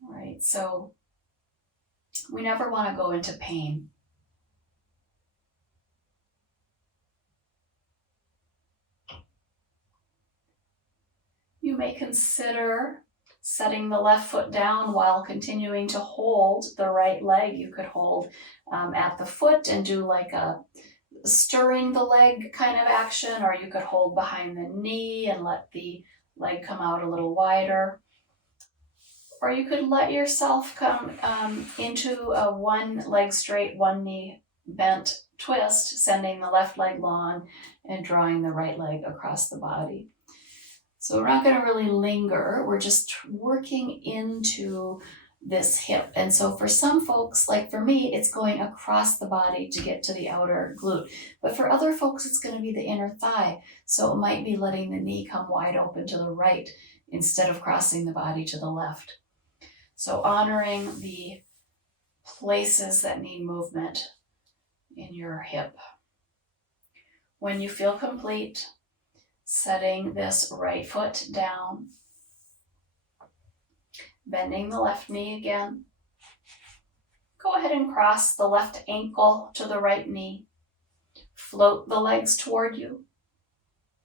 All right, so we never want to go into pain. You may consider setting the left foot down while continuing to hold the right leg. You could hold at the foot and do like a stirring the leg kind of action, or you could hold behind the knee and let the leg come out a little wider. Or you could let yourself come into a one leg straight, one knee bent twist, sending the left leg long and drawing the right leg across the body. So we're not going to really linger. We're just working into this hip. And so for some folks, like for me, it's going across the body to get to the outer glute. But for other folks, it's going to be the inner thigh. So it might be letting the knee come wide open to the right instead of crossing the body to the left. So honoring the places that need movement in your hip. When you feel complete, setting this right foot down, bending the left knee again. Go ahead and cross the left ankle to the right knee. Float the legs toward you,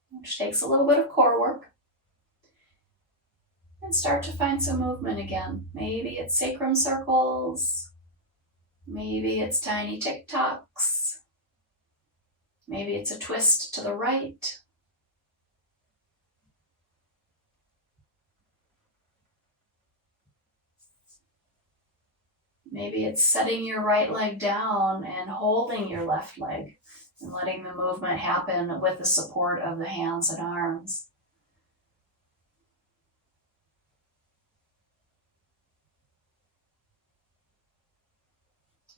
which takes a little bit of core work. And start to find some movement again. Maybe it's sacrum circles. Maybe it's tiny tick-tocks. Maybe it's a twist to the right. Maybe it's setting your right leg down and holding your left leg and letting the movement happen with the support of the hands and arms.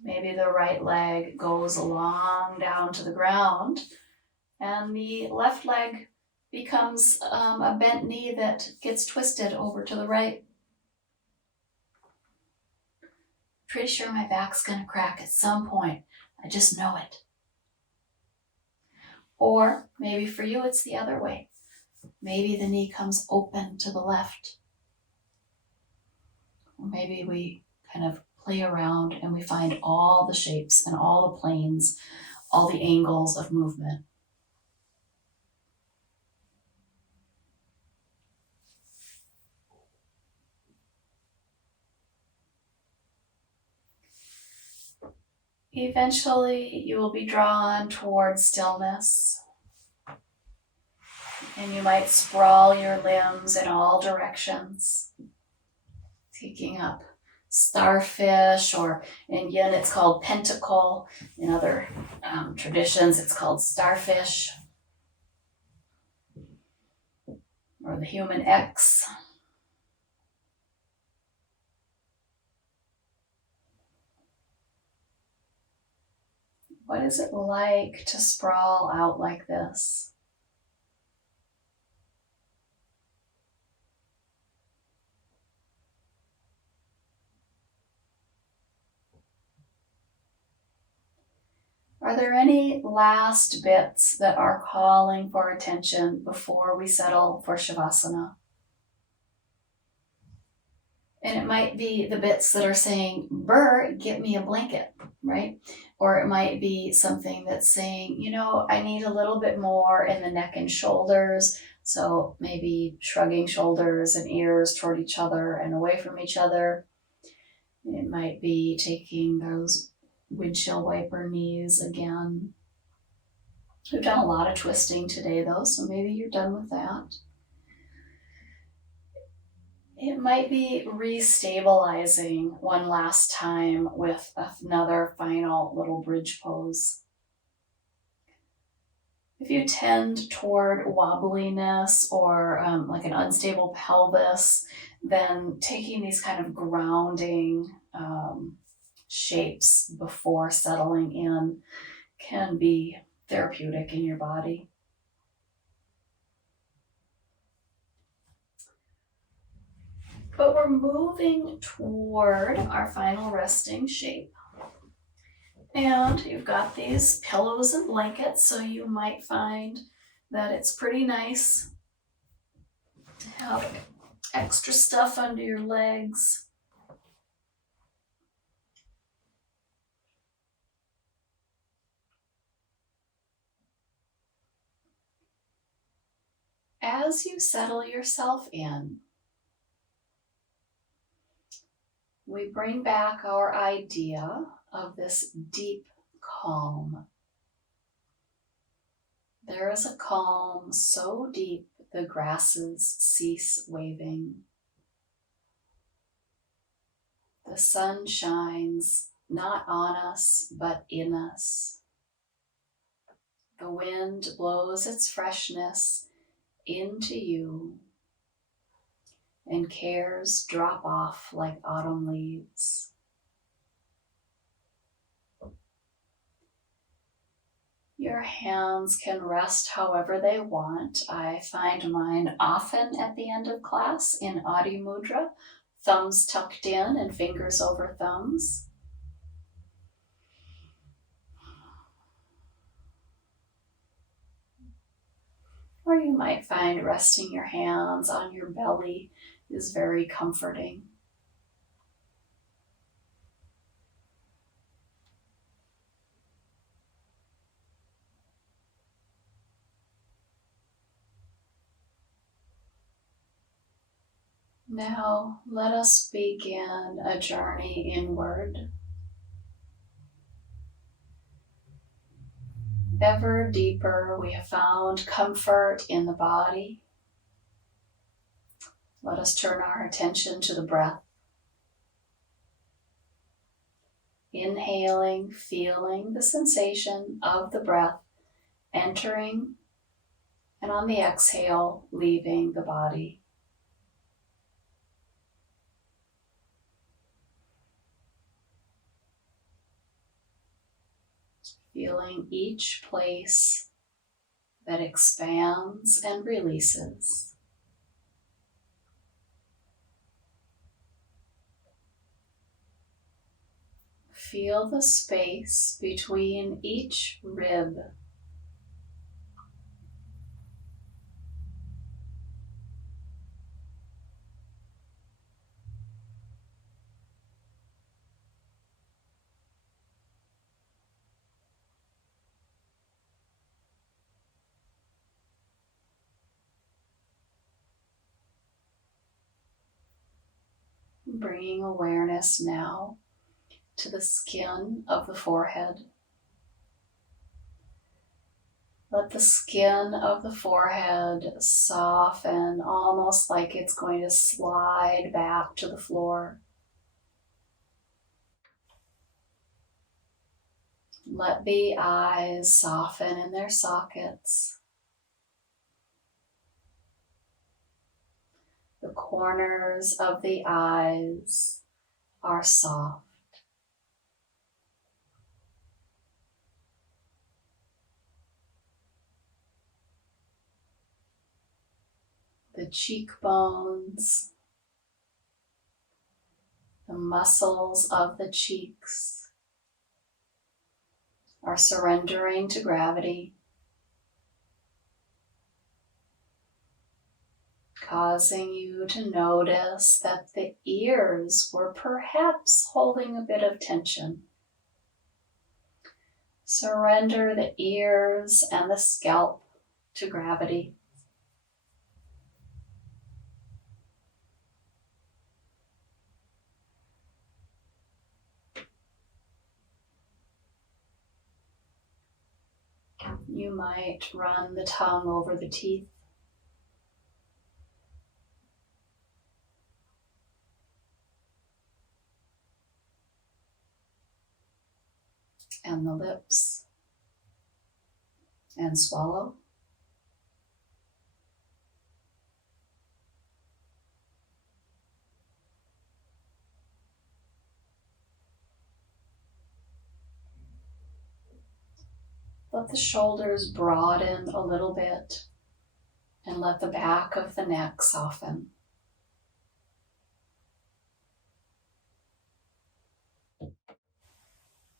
Maybe the right leg goes along down to the ground and the left leg becomes a bent knee that gets twisted over to the right. Pretty sure my back's going to crack at some point. I just know it. Or maybe for you it's the other way. Maybe the knee comes open to the left. Or maybe we kind of play around and we find all the shapes and all the planes, all the angles of movement. Eventually, you will be drawn towards stillness, and you might sprawl your limbs in all directions, taking up starfish, or in Yin it's called pentacle. In other traditions, it's called starfish, or the human X. What is it like to sprawl out like this? Are there any last bits that are calling for attention before we settle for Shavasana? And it might be the bits that are saying, "Brr, get me a blanket," right? Or it might be something that's saying, I need a little bit more in the neck and shoulders. So maybe shrugging shoulders and ears toward each other and away from each other. It might be taking those windshield wiper knees again. We've done a lot of twisting today though, so maybe you're done with that. It might be restabilizing one last time with another final little bridge pose. If you tend toward wobbliness or like an unstable pelvis, then taking these kind of grounding shapes before settling in can be therapeutic in your body. But we're moving toward our final resting shape. And you've got these pillows and blankets, so you might find that it's pretty nice to have extra stuff under your legs. As you settle yourself in, we bring back our idea of this deep calm. There is a calm so deep the grasses cease waving. The sun shines not on us, but in us. The wind blows its freshness into you, and cares drop off like autumn leaves. Your hands can rest however they want. I find mine often at the end of class in Adi Mudra, thumbs tucked in and fingers over thumbs. Or you might find resting your hands on your belly is very comforting. Now let us begin a journey inward. Ever deeper, we have found comfort in the body. Let us turn our attention to the breath. Inhaling, feeling the sensation of the breath entering, and on the exhale, leaving the body. Feeling each place that expands and releases. Feel the space between each rib. Bringing awareness now to the skin of the forehead. Let the skin of the forehead soften, almost like it's going to slide back to the floor. Let the eyes soften in their sockets. The corners of the eyes are soft. The cheekbones, the muscles of the cheeks are surrendering to gravity, causing you to notice that the ears were perhaps holding a bit of tension. Surrender the ears and the scalp to gravity. You might run the tongue over the teeth. And the lips, and swallow. Let the shoulders broaden a little bit, and let the back of the neck soften.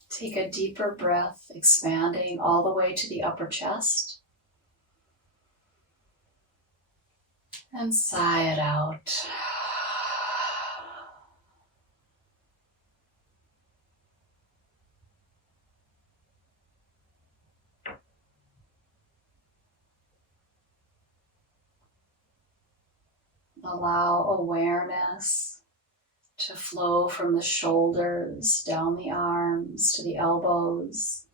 Take a deeper breath, expanding all the way to the upper chest. And sigh it out. Allow awareness to flow from the shoulders, down the arms to the elbows,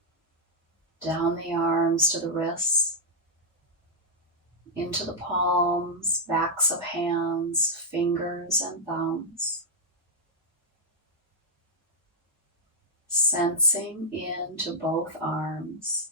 down the arms to the wrists, into the palms, backs of hands, fingers and thumbs. Sensing into both arms.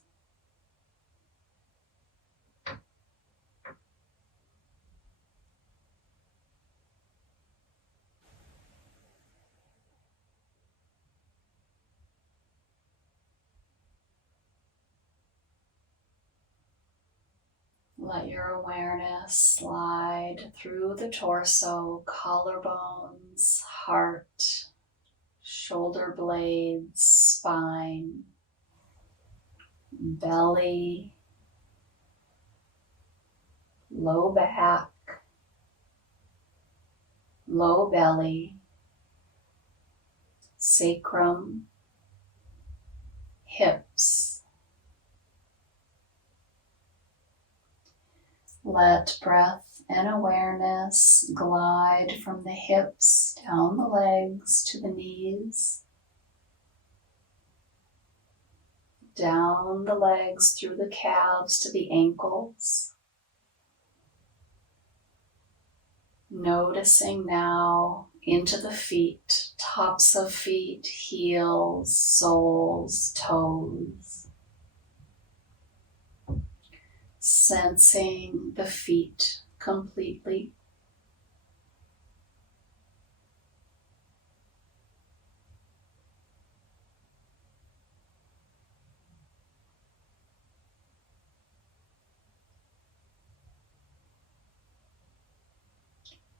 Let your awareness slide through the torso, collarbones, heart, shoulder blades, spine, belly, low back, low belly, sacrum, hips. Let breath and awareness glide from the hips down the legs to the knees, down the legs through the calves to the ankles. Noticing now into the feet, tops of feet, heels, soles, toes. Sensing the feet completely.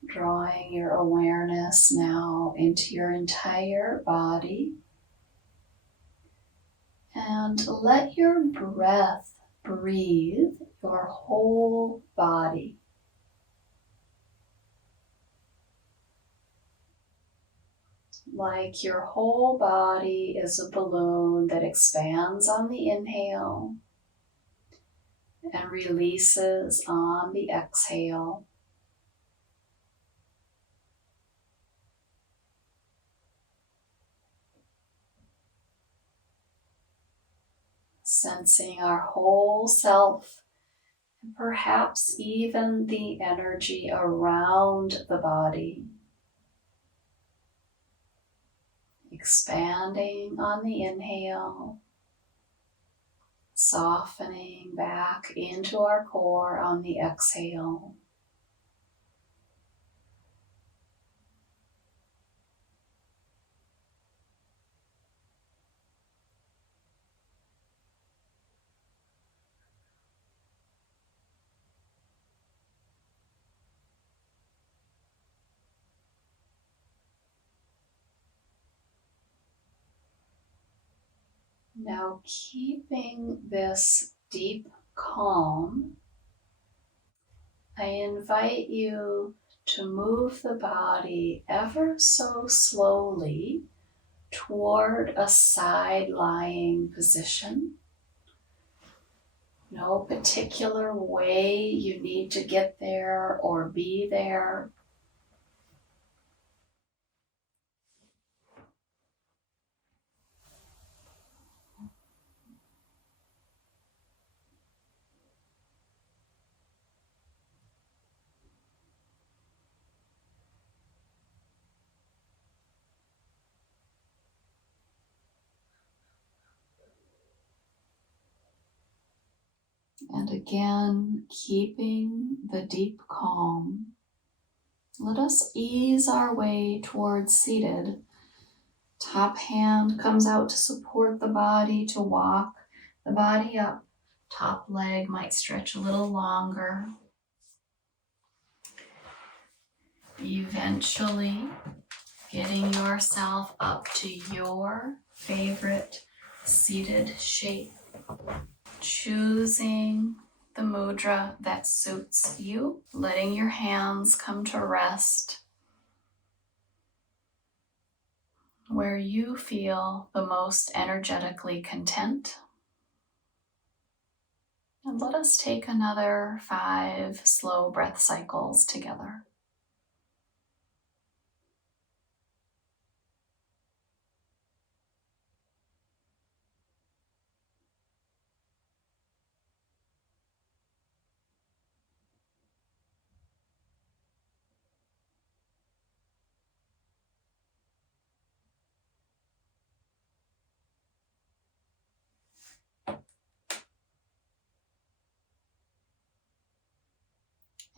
Drawing your awareness now into your entire body. And let your breath breathe your whole body. Like your whole body is a balloon that expands on the inhale and releases on the exhale. Sensing our whole self, and perhaps even the energy around the body. Expanding on the inhale, softening back into our core on the exhale. Now, keeping this deep calm, I invite you to move the body ever so slowly toward a side-lying position. No particular way you need to get there or be there. And again, keeping the deep calm, let us ease our way towards seated. Top hand comes out to support the body, to walk the body up. Top leg might stretch a little longer. Eventually, getting yourself up to your favorite seated shape, choosing the mudra that suits you, letting your hands come to rest where you feel the most energetically content. And let us take another 5 slow breath cycles together.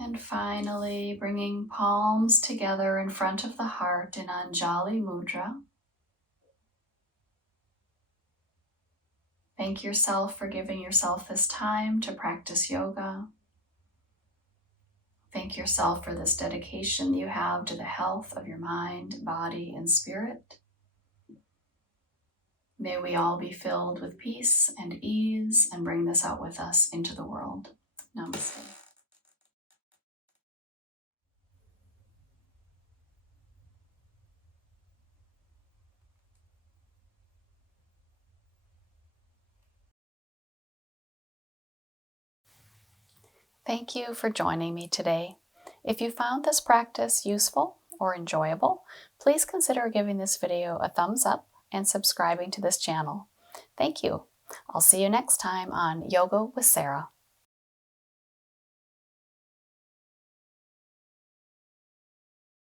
And finally, bringing palms together in front of the heart in Anjali Mudra. Thank yourself for giving yourself this time to practice yoga. Thank yourself for this dedication you have to the health of your mind, body, and spirit. May we all be filled with peace and ease and bring this out with us into the world. Namaste. Thank you for joining me today. If you found this practice useful or enjoyable, please consider giving this video a thumbs up and subscribing to this channel. Thank you. I'll see you next time on Yoga with Sara.